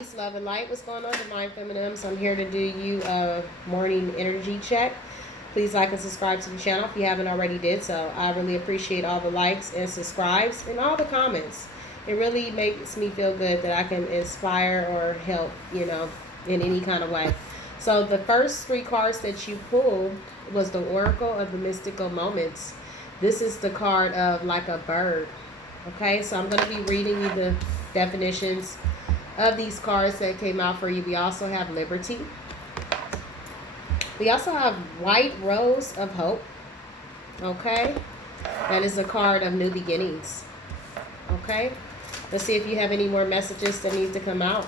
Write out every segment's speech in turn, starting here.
Peace, love, and light. What's going on, Divine Feminims? I'm here to do you a morning energy check. Please like and subscribe to the channel if you haven't already did so. I really appreciate all the likes and subscribes and all the comments. It really makes me feel good that I can inspire or help, in any kind of way. So the first three cards that you pulled was the Oracle of the Mystical Moments. This is the card of like a bird. Okay, so I'm going to be reading you the definitions of these cards that came out for you. We also have Liberty. We also have White Rose of Hope. Okay, that is a card of new beginnings. Okay, let's see if you have any more messages that need to come out.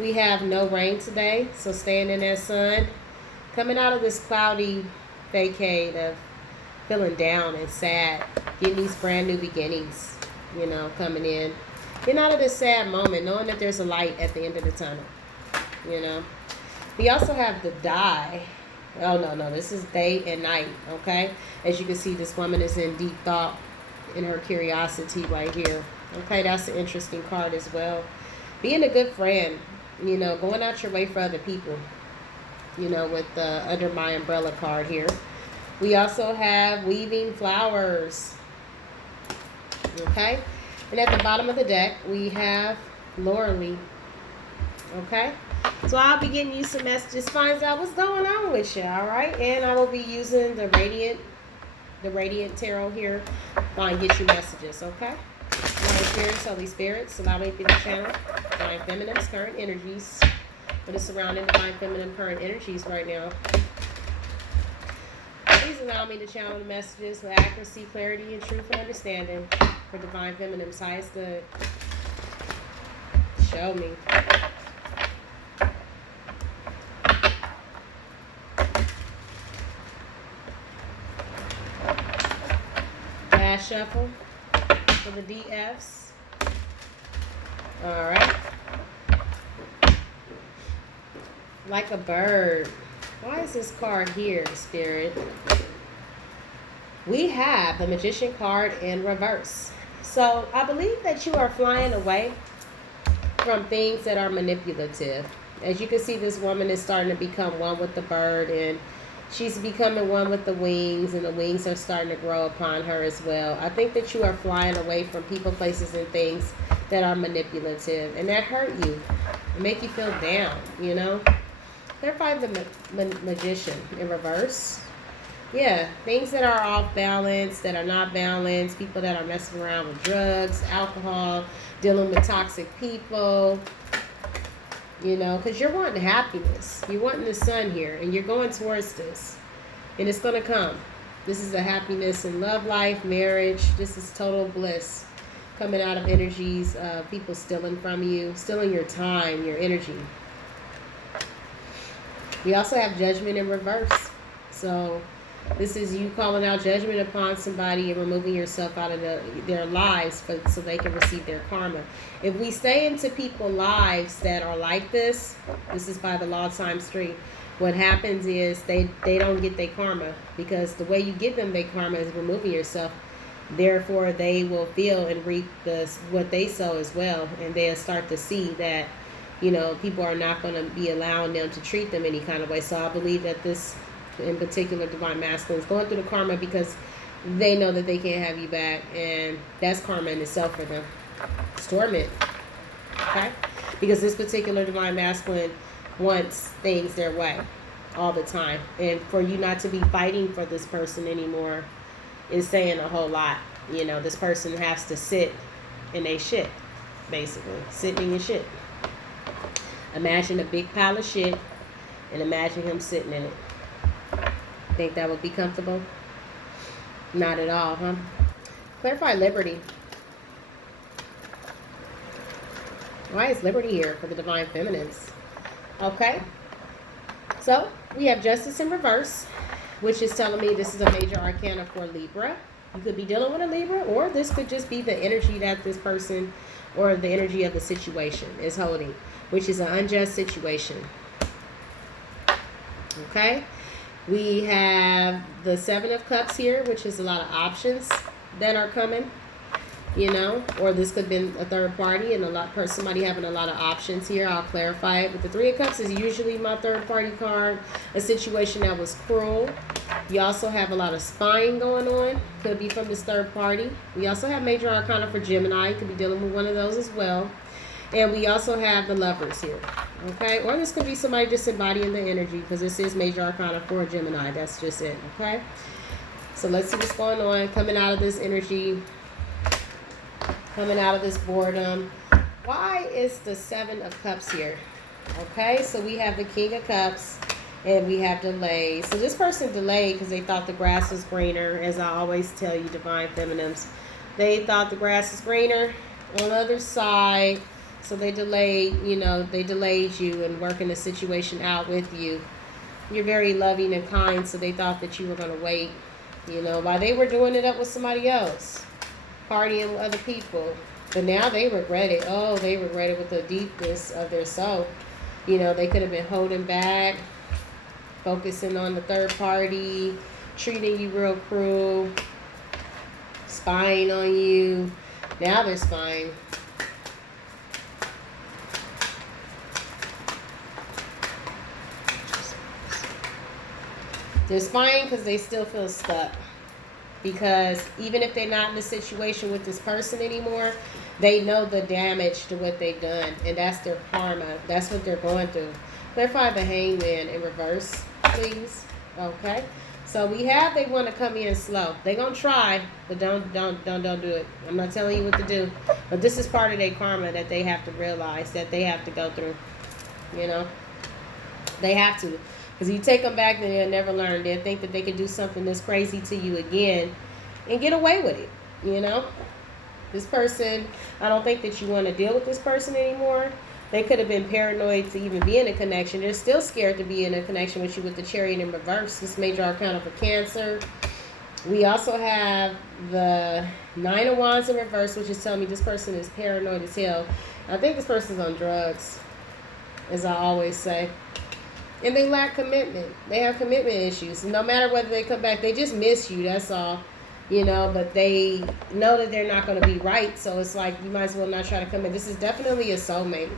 We have no rain today, so staying in that sun. Coming out of this cloudy vacate of feeling down and sad, getting these brand new beginnings, coming in. Getting out of this sad moment, knowing that there's a light at the end of the tunnel, We also have the die. Oh, no, this is day and night, okay? As you can see, this woman is in deep thought in her curiosity right here. Okay, that's an interesting card as well. Being a good friend, going out your way for other people, with the under my umbrella card here. We also have weaving flowers, okay? And at the bottom of the deck, we have Laurely. Okay? So I'll be getting you some messages, finds out what's going on with you, all right? And I will be using the Radiant Tarot here and get you messages, okay? Divine Spirits, Holy Spirits, allow me to be the channel. Divine Feminine's current energies. What is surrounding Divine Feminine current energies right now. Please allow me to channel the messages with accuracy, clarity, and truth and understanding for Divine Feminine's highest good. Show me. Last shuffle for the DFs. Alright. Like a bird. Why is this card here, Spirit? We have the Magician card in reverse. So I believe that you are flying away from things that are manipulative. As you can see, this woman is starting to become one with the bird, and she's becoming one with the wings, and the wings are starting to grow upon her as well. I think that you are flying away from people, places, and things that are manipulative and that hurt you and make you feel down, Clarify the Magician in reverse. Yeah, things that are off balance, that are not balanced, people that are messing around with drugs, alcohol, dealing with toxic people, because you're wanting happiness. You're wanting the sun here, and you're going towards this, and it's going to come. This is a happiness in love life, marriage. This is total bliss coming out of energies of people stealing from you, stealing your time, your energy. We also have Judgment in reverse. So this is you calling out judgment upon somebody and removing yourself out of their lives so they can receive their karma. If we stay into people's lives that are like this is by the law of times 3. What happens is they don't get their karma, because the way you give them their karma is removing yourself. Therefore, they will feel and reap what they sow as well, and they'll start to see that people are not going to be allowing them to treat them any kind of way. So I believe that this, in particular, Divine Masculine, is going through the karma because they know that they can't have you back, and that's karma in itself for them. It's torment, okay? Because this particular Divine Masculine wants things their way all the time, and for you not to be fighting for this person anymore is saying a whole lot. This person has to sit in their shit, basically, sitting in your shit. Imagine a big pile of shit and imagine him sitting in it. Think that would be comfortable? Not at all, huh? Clarify Liberty. Why is Liberty here for the Divine Feminines? Okay. So we have Justice in reverse, which is telling me this is a major arcana for Libra. You could be dealing with a Libra, or this could just be the energy that this person or the energy of the situation is holding, which is an unjust situation. Okay. We have the 7 of Cups here, which is a lot of options that are coming. you know, or this could have been a third party and somebody having a lot of options here. I'll clarify it. But the Three of Cups is usually my third party card, a situation that was cruel. You also have a lot of spying going on. Could be from this third party. We also have Major Arcana for Gemini. Could be dealing with one of those as well. And we also have the Lovers here. Okay? Or this could be somebody just embodying the energy, because this is Major Arcana for a Gemini. That's just it. Okay? So let's see what's going on. Coming out of this energy. Coming out of this boredom. Why is the Seven of Cups here? Okay? So we have the King of Cups. And we have delay. So this person delayed because they thought the grass was greener. As I always tell you, Divine Feminines. They thought the grass was greener on the other side. So they delayed, you know, they delayed you and working the situation out with you. You're very loving and kind, so they thought that you were going to wait, you know, while they were doing it up with somebody else, partying with other people. But now they regret it. Oh, they regret it with the deepness of their soul. You know, they could have been holding back, focusing on the third party, treating you real cruel, spying on you. Now they're spying. They're spying because they still feel stuck. Because even if they're not in the situation with this person anymore, they know the damage to what they've done. And that's their karma. That's what they're going through. Clarify the Hangman in reverse, please. Okay. So we have they want to come in slow. They're going to try, but don't do it. I'm not telling you what to do. But this is part of their karma that they have to realize, that they have to go through. You know? They have to. Because you take them back, then they'll never learn. They'll think that they can do something that's crazy to you again and get away with it, you know? This person, I don't think that you want to deal with this person anymore. They could have been paranoid to even be in a connection. They're still scared to be in a connection with you with the Chariot in reverse. This Major Arcana for Cancer. We also have the Nine of Wands in reverse, which is telling me this person is paranoid as hell. I think this person's on drugs, as I always say. And they lack commitment. They have commitment issues. No matter whether they come back, they just miss you. That's all. You know, but they know that they're not going to be right. So it's like you might as well not try to come in. This is definitely a soulmate.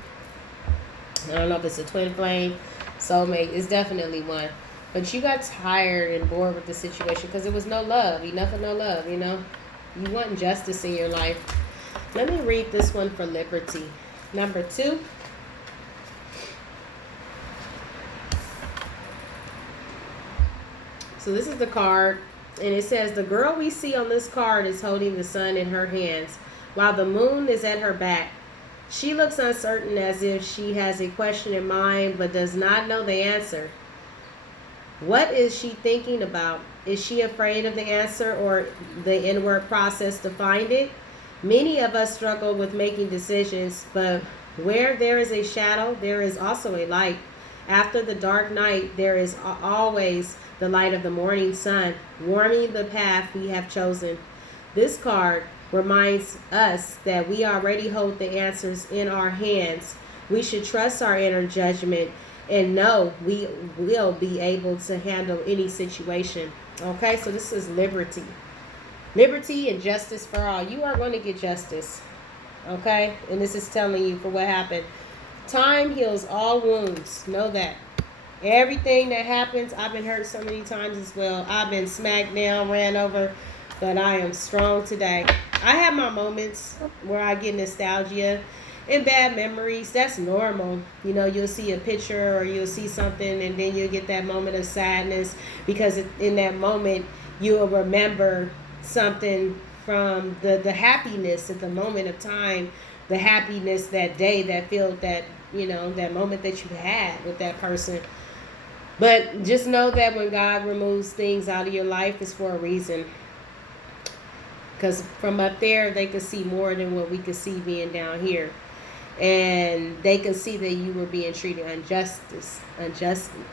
I don't know if it's a twin flame, soulmate. It's definitely one. But you got tired and bored with the situation because there was no love. Enough of no love, you know. You want justice in your life. Let me read this one for Liberty. Number 2. So this is the card, and it says, the girl we see on this card is holding the sun in her hands, while the moon is at her back. She looks uncertain, as if she has a question in mind, but does not know the answer. What is she thinking about? Is she afraid of the answer or the inward process to find it? Many of us struggle with making decisions, but where there is a shadow, there is also a light. After the dark night, there is always the light of the morning sun, warming the path we have chosen. This card reminds us that we already hold the answers in our hands. We should trust our inner judgment and know we will be able to handle any situation. Okay, so this is liberty. Liberty and justice for all. You are going to get justice. Okay, and this is telling you for what happened. Time heals all wounds. Know that. Everything that happens, I've been hurt so many times as well. I've been smacked down, ran over, but I am strong today. I have my moments where I get nostalgia and bad memories. That's normal. You know, you'll see a picture or you'll see something and then you'll get that moment of sadness because in that moment you'll remember something from the happiness at the moment of time, the happiness that day, that felt that, you know, that moment that you had with that person. But just know that when God removes things out of your life, it's for a reason. Because from up there, they could see more than what we could see being down here. And they can see that you were being treated unjustly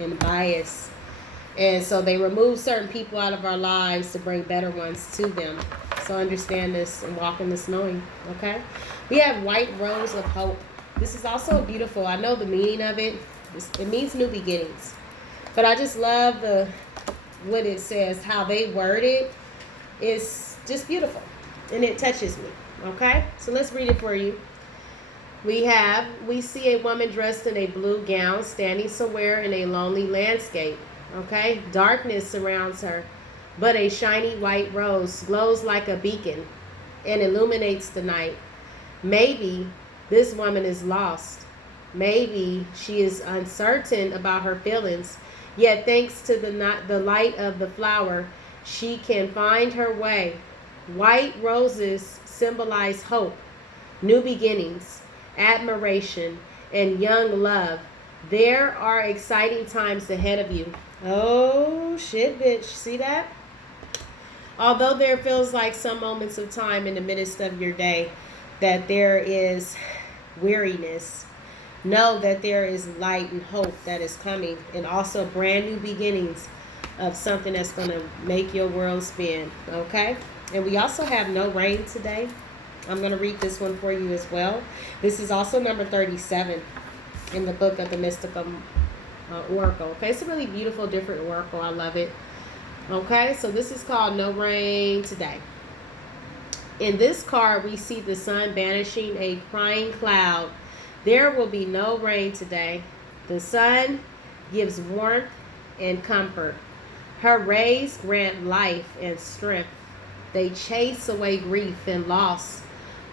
and biased. And so they remove certain people out of our lives to bring better ones to them. So understand this and walk in this knowing, okay? We have White Rose of Hope. This is also beautiful. I know the meaning of it. It means new beginnings. But I just love what it says, how they word it. It's just beautiful. and it touches me. Okay, so let's read it for you. We see a woman dressed in a blue gown standing somewhere in a lonely landscape. Okay, darkness surrounds her, but a shiny white rose glows like a beacon and illuminates the night. Maybe this woman is lost. Maybe she is uncertain about her feelings. Yet, thanks to the light of the flower, she can find her way. White roses symbolize hope, new beginnings, admiration, and young love. There are exciting times ahead of you. Oh, shit, bitch. See that? Although there feels like some moments of time in the midst of your day that there is weariness, know that there is light and hope that is coming, and also brand new beginnings of something that's going to make your world spin. Okay? And we also have no rain today. I'm going to read this one for you as well. This is also number 37 in the book of the Mystical Oracle. Okay, it's a really beautiful, different oracle. I love it. Okay, so this is called No Rain Today. In this card, we see the sun banishing a crying cloud. There will be no rain today. The sun gives warmth and comfort. Her rays grant life and strength. They chase away grief and loss.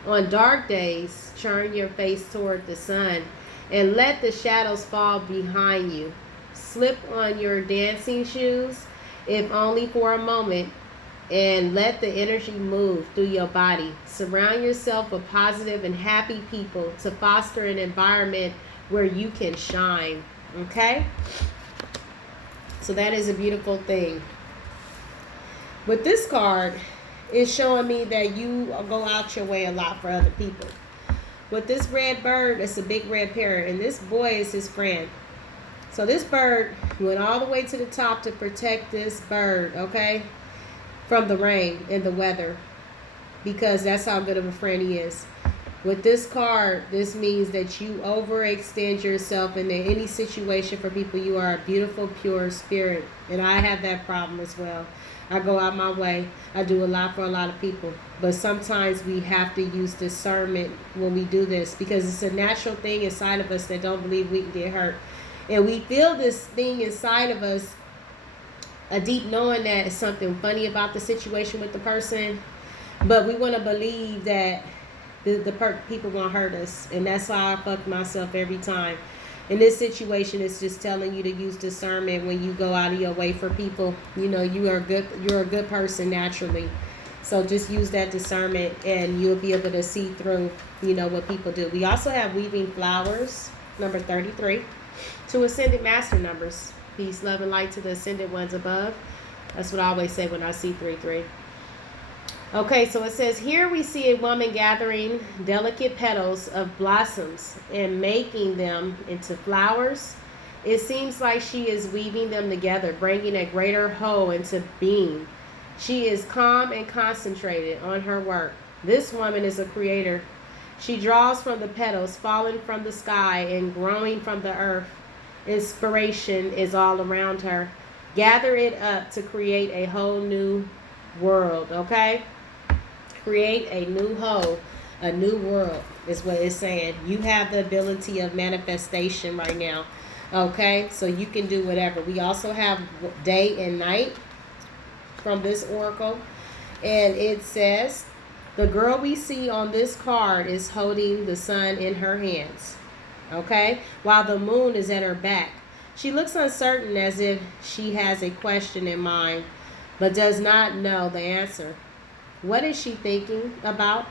On dark days, turn your face toward the sun and let the shadows fall behind you. Slip on your dancing shoes, if only for a moment, and let the energy move through your body. Surround yourself with positive and happy people to foster an environment where you can shine. Okay? So that is a beautiful thing. With this card, it's showing me that you go out your way a lot for other people. With this red bird, it's a big red parrot, and this boy is his friend. So this bird went all the way to the top to protect this bird, okay, from the rain and the weather, because that's how good of a friend he is. With this card, this means that you overextend yourself into any situation for people. You are a beautiful, pure spirit, and I have that problem as well. I go out my way. I do a lot for a lot of people. But sometimes we have to use discernment when we do this, because it's a natural thing inside of us that don't believe we can get hurt. And we feel this thing inside of us, a deep knowing that it's something funny about the situation with the person. But we want to believe that the people won't hurt us. And that's why I fuck myself every time. In this situation, it's just telling you to use discernment when you go out of your way for people. You know, you're a good person naturally. So just use that discernment and you'll be able to see through, you know, what people do. We also have weaving flowers, number 33, to ascended master numbers. Peace, love, and light to the ascended ones above. That's what I always say when I see 33. Okay, so it says, here we see a woman gathering delicate petals of blossoms and making them into flowers. It seems like she is weaving them together, bringing a greater whole into being. She is calm and concentrated on her work. This woman is a creator. She draws from the petals falling from the sky and growing from the earth. Inspiration is all around her. Gather it up to create a whole new world, okay? Create a new whole, a new world is what it's saying. You have the ability of manifestation right now, okay? So you can do whatever. We also have day and night from this oracle, and it says, the girl we see on this card is holding the sun in her hands, okay, while the moon is at her back. She looks uncertain, as if she has a question in mind, but does not know the answer. What is she thinking about?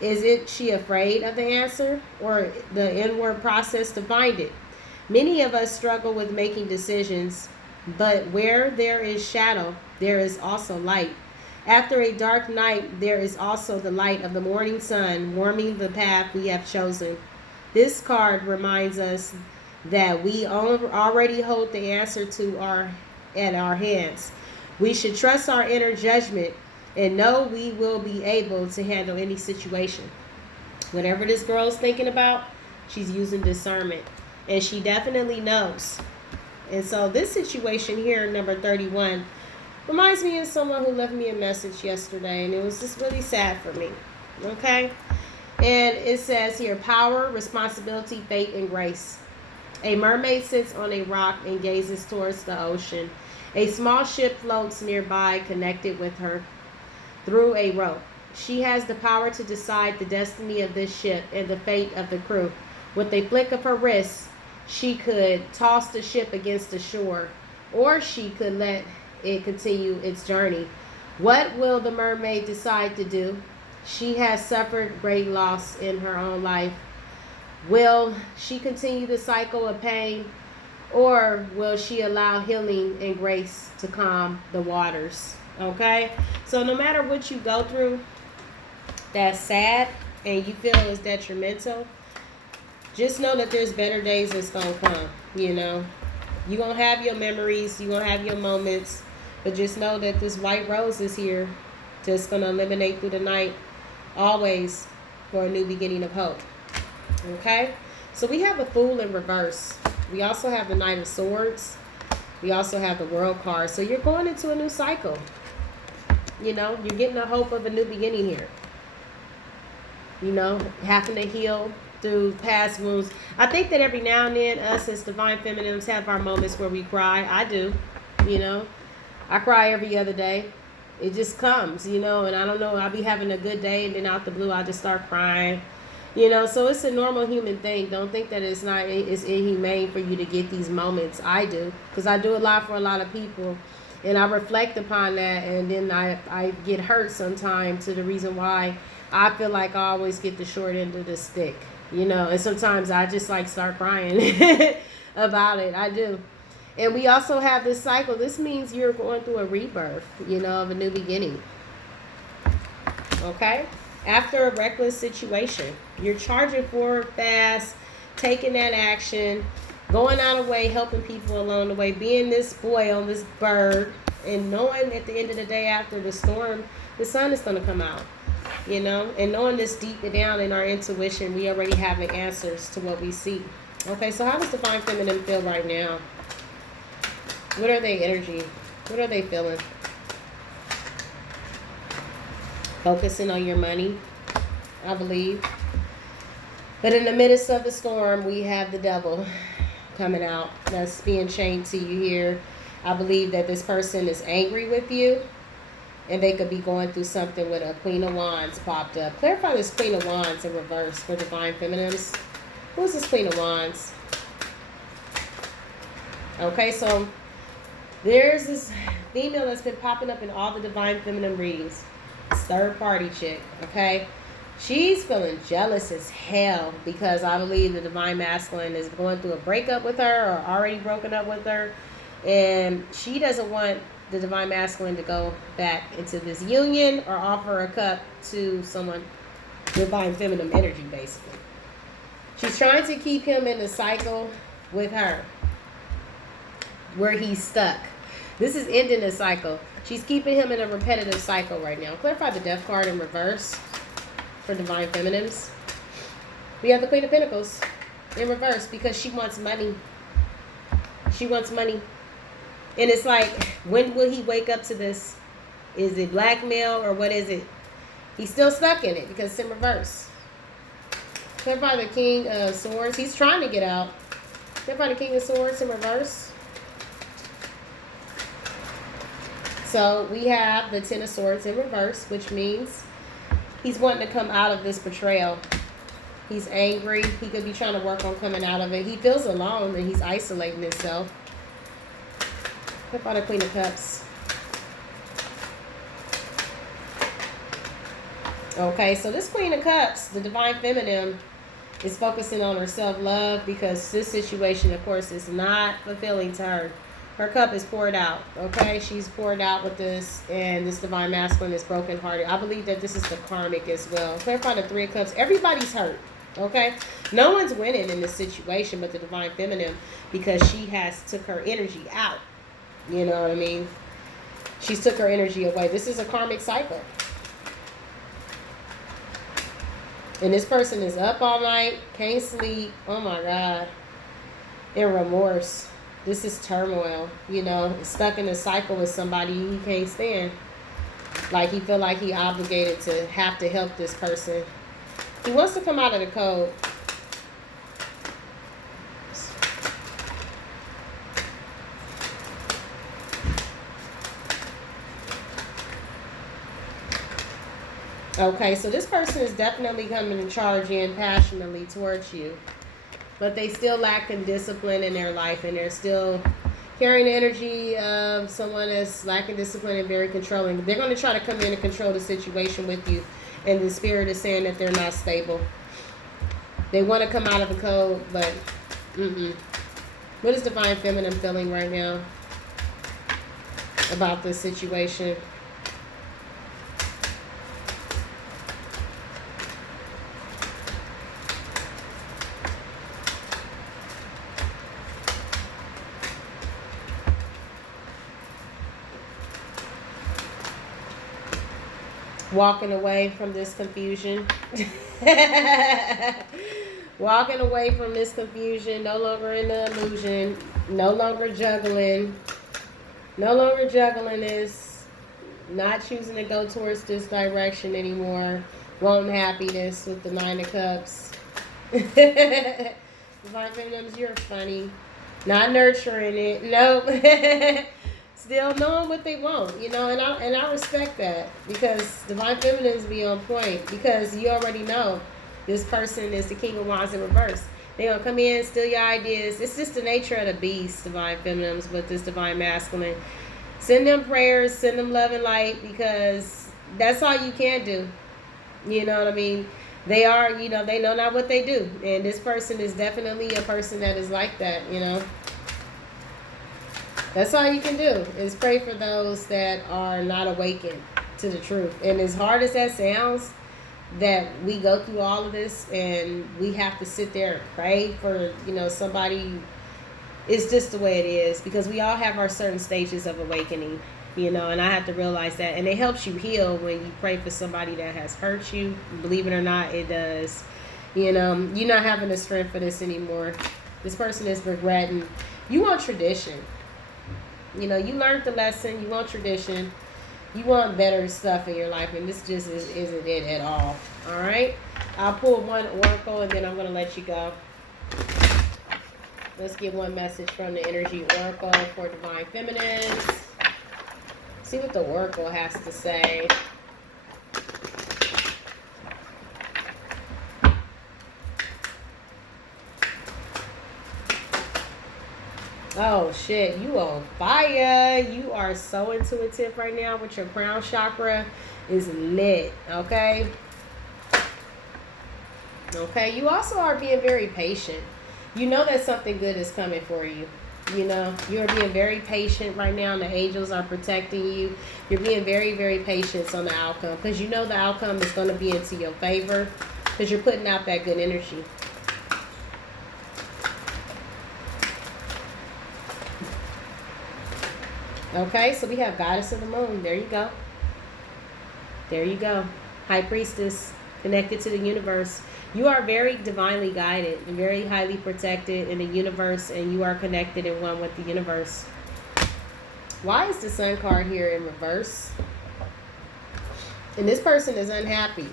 Is it she afraid of the answer, or the inward process to find it? Many of us struggle with making decisions, but where there is shadow, there is also light. After a dark night, there is also the light of the morning sun warming the path we have chosen. This card reminds us that we already hold the answer at our hands. We should trust our inner judgment and know we will be able to handle any situation. Whatever this girl's thinking about, she's using discernment, and she definitely knows. And so this situation here, number 31, Reminds me of someone who left me a message yesterday, and it was just really sad for me. Okay? And it says here, power, responsibility, fate, and grace. A mermaid sits on a rock and gazes towards the ocean. A small ship floats nearby, connected with her through a rope. She has the power to decide the destiny of this ship and the fate of the crew. With a flick of her wrist, she could toss the ship against the shore, or she could let it continue its journey. What will the mermaid decide to do? She has suffered great loss in her own life. Will she continue the cycle of pain, or will she allow healing and grace to calm the waters? Okay? So no matter what you go through that's sad and you feel is detrimental, just know that there's better days that's going to come, you know. You're going to have your memories, you're going to have your moments, but just know that this white rose is here, just going to illuminate through the night, always for a new beginning of hope. Okay? So we have the Fool in reverse. We also have the Knight of Swords. We also have the World card. So you're going into a new cycle. You know, you're getting the hope of a new beginning here. You know, having to heal through past wounds. I think that every now and then, us as divine feminines have our moments where we cry. I do, you know. I cry every other day. It just comes, you know, and I don't know. I'll be having a good day, and then out the blue, I just start crying. You know, so it's a normal human thing. Don't think that it's inhumane for you to get these moments. I do, because I do a lot for a lot of people. And I reflect upon that, and then I get hurt sometimes to the reason why I feel like I always get the short end of the stick, you know, and sometimes I just like start crying about it. I do. And we also have this cycle. This means you're going through a rebirth, you know, of a new beginning. Okay? After a reckless situation, you're charging forward fast, taking that action, going out of the way, helping people along the way, being this boy on this bird, and knowing at the end of the day after the storm, the sun is going to come out, you know, and knowing this deep down in our intuition, we already have the answers to what we see. Okay, so how does Divine Feminine feel right now? What are they energy? What are they feeling? Focusing on your money, I believe. But in the midst of the storm, we have the devil coming out. That's being chained to you here. I believe that this person is angry with you, and they could be going through something with a Queen of Wands popped up. Clarify this Queen of Wands in reverse for Divine Feminines. Who is this Queen of Wands? Okay, so there's this female that's been popping up in all the Divine Feminine readings. It's third party chick, okay? She's feeling jealous as hell because I believe the Divine Masculine is going through a breakup with her or already broken up with her. And she doesn't want the Divine Masculine to go back into this union or offer a cup to someone, Divine Feminine energy, basically. She's trying to keep him in the cycle with her where he's stuck. This is ending the cycle. She's keeping him in a repetitive cycle right now. Clarify the Death card in reverse for Divine Feminines. We have the Queen of Pentacles in reverse because she wants money. She wants money. And it's like, when will he wake up to this? Is it blackmail or what is it? He's still stuck in it because it's in reverse. Clarify the King of Swords. He's trying to get out. Clarify the King of Swords in reverse. So we have the Ten of Swords in reverse, which means he's wanting to come out of this betrayal. He's angry. He could be trying to work on coming out of it. He feels alone and he's isolating himself. Flip out the Queen of Cups. Okay, so this Queen of Cups, the Divine Feminine, is focusing on her self-love because this situation, of course, is not fulfilling to her. Her cup is poured out, okay? She's poured out with this, and this Divine Masculine is brokenhearted. I believe that this is the karmic as well. Clarify the Three of Cups. Everybody's hurt, okay? No one's winning in this situation but the Divine Feminine because she has took her energy out. You know what I mean? She's took her energy away. This is a karmic cycle. And this person is up all night, can't sleep. Oh, my God. In remorse. This is turmoil, you know, stuck in a cycle with somebody he can't stand. Like he feel like he obligated to have to help this person. He wants to come out of the code. Okay, so this person is definitely coming to charge in passionately towards you. But they still lack in discipline in their life, and they're still carrying the energy of someone that's lacking discipline and very controlling. They're going to try to come in and control the situation with you, and the spirit is saying that they're not stable. They want to come out of the code, but what is Divine Feminine feeling right now about this situation? Walking away from this confusion. Walking away from this confusion. No longer in the illusion. No longer juggling. No longer juggling this. Not choosing to go towards this direction anymore. Wanting happiness with the 9 of Cups. Divine Feminine's, you're funny. Not nurturing it. Nope. Still knowing what they want, you know, and I respect that, because Divine Feminines be on point, because you already know this person is the King of Wands in reverse. They're going to come in, steal your ideas. It's just the nature of the beast, Divine Feminines, with this Divine Masculine. Send them prayers, send them love and light, because that's all you can do. You know what I mean? They are, you know, they know not what they do. And this person is definitely a person that is like that, you know. That's all you can do, is pray for those that are not awakened to the truth. And as hard as that sounds, that we go through all of this and we have to sit there and pray for, you know, somebody, it's just the way it is, because we all have our certain stages of awakening, you know, and I have to realize that. And it helps you heal when you pray for somebody that has hurt you. Believe it or not, it does. You know, you're not having the strength for this anymore. This person is regretting. You want tradition. You know, you learned the lesson. You want tradition. You want better stuff in your life, and this just isn't it at all. All right? I'll pull one oracle, and then I'm going to let you go. Let's get one message from the Energy Oracle for Divine Feminines. See what the Oracle has to say. Oh shit, you on fire. You are so intuitive right now with your crown chakra. Is lit, okay? Okay, you also are being very patient. You know that something good is coming for you. You know, you're being very patient right now, and the angels are protecting you. You're being very, very patient on the outcome, because you know the outcome is going to be into your favor, because you're putting out that good energy. Okay, so we have Goddess of the Moon. There you go. There you go. High Priestess, connected to the universe. You are very divinely guided and very highly protected in the universe, and you are connected and one with the universe. Why is the Sun card here in reverse? And this person is unhappy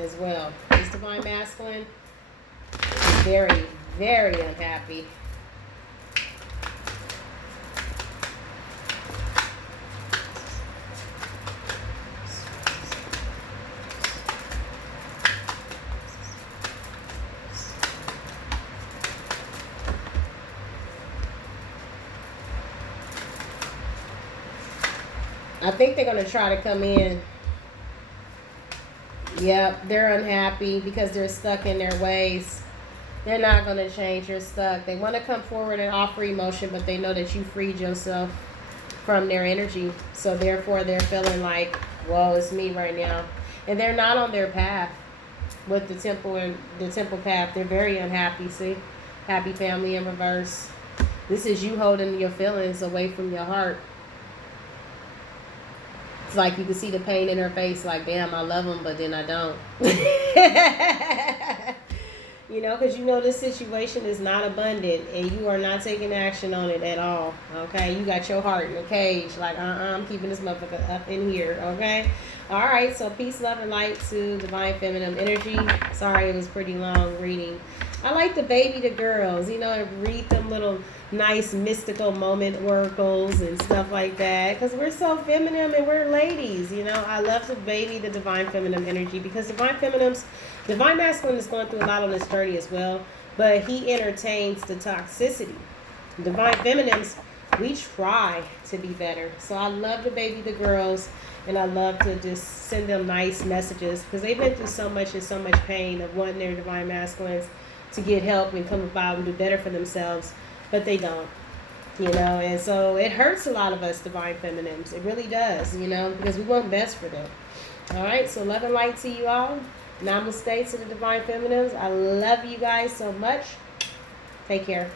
as well. This Divine Masculine is very, very unhappy. I think they're going to try to come in. Yep, they're unhappy because they're stuck in their ways. They're not going to change. You're stuck. They want to come forward and offer emotion, but they know that you freed yourself from their energy. So therefore, they're feeling like, whoa, it's me right now. And they're not on their path with the temple and the temple path. They're very unhappy. See? Happy family in reverse. This is you holding your feelings away from your heart. It's like you can see the pain in her face, like, damn, I love him, but then I don't. You know, because you know this situation is not abundant and you are not taking action on it at all. Okay, you got your heart in a cage. Like, I'm keeping this motherfucker up in here. Okay, all right. So peace, love, and light to divine feminine energy. Sorry, it was pretty long reading. I like to baby the girls. You know, and read them little nice mystical moment oracles and stuff like that because we're so feminine and we're ladies. You know, I love to baby the divine feminine energy because divine masculine is going through a lot on this journey as well, but he entertains the toxicity. Divine feminines, we try to be better. So I love to baby the girls, and I love to just send them nice messages because they've been through so much and so much pain of wanting their divine masculines to get help and come about and do better for themselves, but they don't. You know, and so it hurts a lot of us divine feminines. It really does, you know, because we want best for them. All right, so love and light to you all. Namaste to the divine feminines. I love you guys so much. Take care.